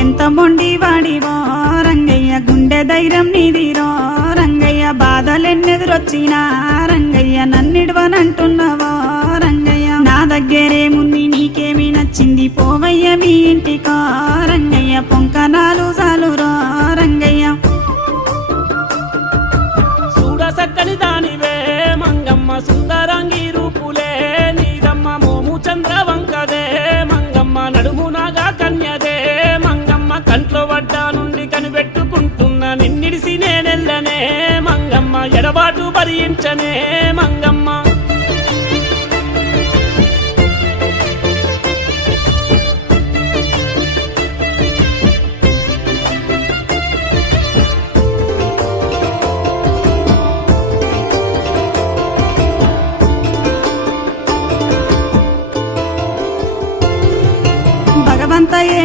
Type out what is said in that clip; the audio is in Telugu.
ఎంత మొండి వాడివో రంగయ్య గుండె ధైర్యం నీదిరో రంగయ్య బాధలెన్నెదురొచ్చినా రంగయ్య నన్నిడవనంటున్నావో రంగయ్య నా దగ్గరేముంది నీకేమి నచ్చింది పోవయ్య మీ ఇంటికో రంగయ్య పొంకనాలు సాలురో రంగయ్య చూడ సక్కని దానివే మంగమ్మ సుందరంగి రూపులే నీదమ్మ మోము చంద్రవంకదే మంగమ్మ నడుము నాగా కన్యదే మంగమ్మ కంట్లో వడ్డ నుండి కనిపెట్టుకుంటున్నా నిన్నిడిసి నేనెల్లనే మంగమ్మ ఎడబాటు భరించనే మంగమ్మ